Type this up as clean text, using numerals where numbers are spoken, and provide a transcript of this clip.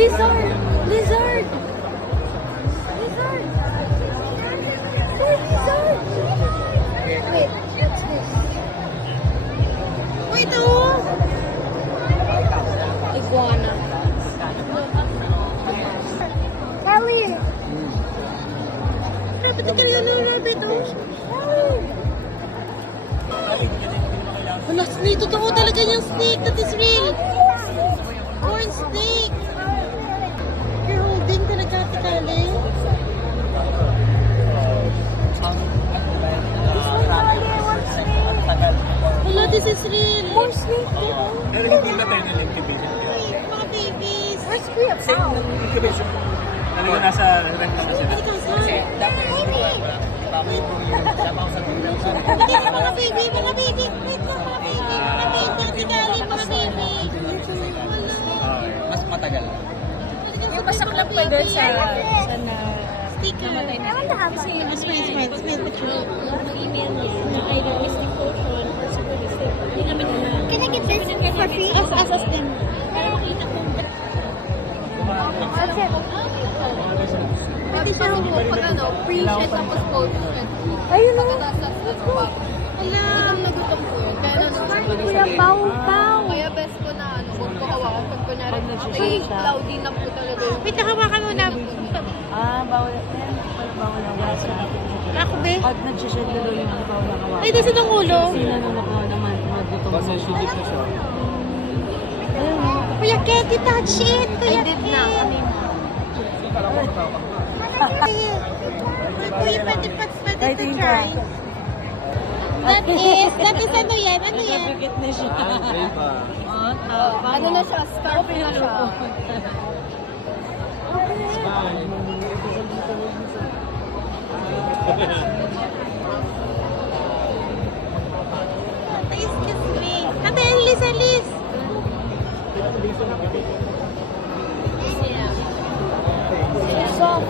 Lizard! Lizard! Lizard! Oh, lizard! Wait, what's this? Wait, oh! Iguana. Kelly! Rabbit, ang galing na rabbit, oh! Wala, snake. Totoo talaga yung snake. That is real. Corn snake. You're holding talaga, Tikali. Hello, this is real. More snake, diba? Pero hindi na tayo ng incubation. Mga babies. Where's Same incubation. Talaga nasa rent na sila. Kasi dati wala mga baby, mga baby. Wait lang, mga baby. Mga baby, Tikali, mga baby. Mas matagal. Yung masaklap pa doon sa sticker. I want to have smile, smile, smile picture. Female na either Mystic Potion or Super Mystic. Hindi namin alam. Can I get this for free? As din. Para makita kung That's it. Pwede siya pag ano, pre-shit tapos post-shit. Ayun na. Let's go. Ala. Gutom na gutom ko yun. Kaya Kuya Pau Pau. Kaya best ko na ano, huwag ko hawakan. Pag kunyari, ay, cloudy na po talaga yun. Wait, nakawakan mo na. Bawal yan. Bawal ang wala sa akin. Ako, be. Pag nag-shed na doon yung bawal ang hawakan. Ay, nasa itong ulo. Sila nung nakaw naman, magbuto Basta shooting na siya. Kuya Ket, you touch it. Kuya I did na. Kuya, pwede Ay, to tingka. try. That is ano yan? Ano yan? Nagpikit na siya. Ano na siya, scarf na siya. Excuse me. Ate, Alice, Alice. Soft.